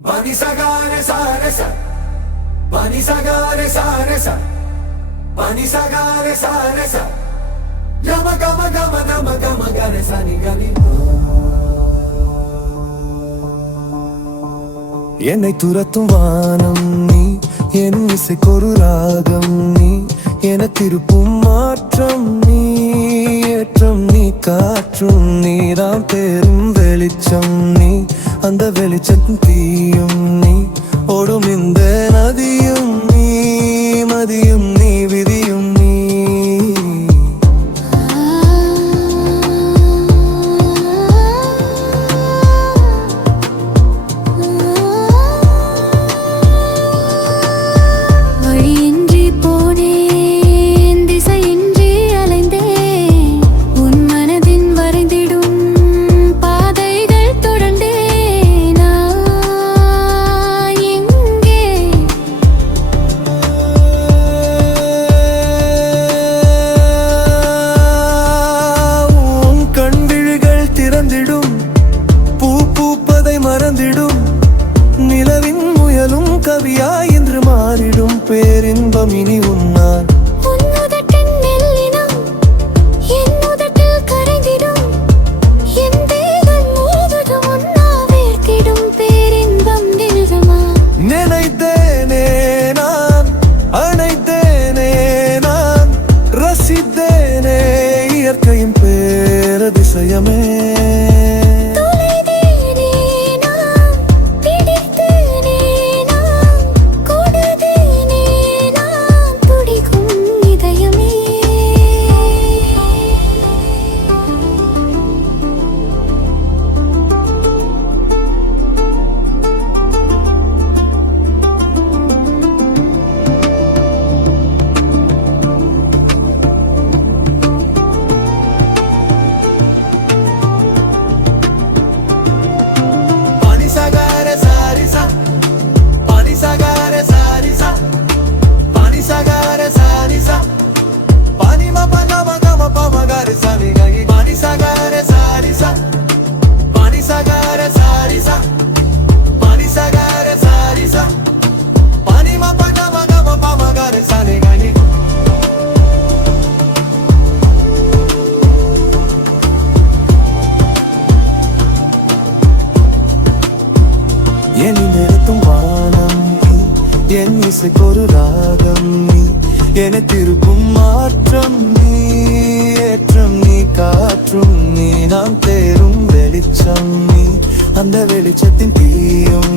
Pani sagare sare sa, pani sagare sare sa, pani sagare sare sa. Gama gama gama gama gama gare sani gani. என்னை துரத்தும் வானம் நீ, என் இசைக்கொரு ராகம் நீ, என திருப்பும் மாற்றம் நீ, ஏற்றம் நீ, காற்றும் நீராம் பேரும் வெளிச்சம் நீ, அந்த வெளிச்சத்தின் தீயும் நீ, ஓடும் இந்த நதியும் நீ, மதியும் நீ, விதியும் நீ. நிலவின் முயலும் கவியாய் என்று மாறிடும் பேரின்பம் இனி உன்னான். உன்னுதட்டின் மெல்லினம் என் உதட்டில் கரைந்திடும், என் தேகம் முழுவதும் உன்னா வேர்த்திடும் பேரின்பம் நிஜமா. நினைத்தேனே நான், அணைத்தேனே நான், ரசித்தேனே இயற்கையின் பேரதிசயமே. என்னை நிறுத்தும் வானம் நீ, என் இசைக்கொரு ராகம் நீ, என திருப்பும் மாற்றம் நீ, ஏற்றம் நீ, காற்றும் நீ, நாம் தேரும் வெளிச்சம் நீ, அந்த வெளிச்சத்தின் தீயும்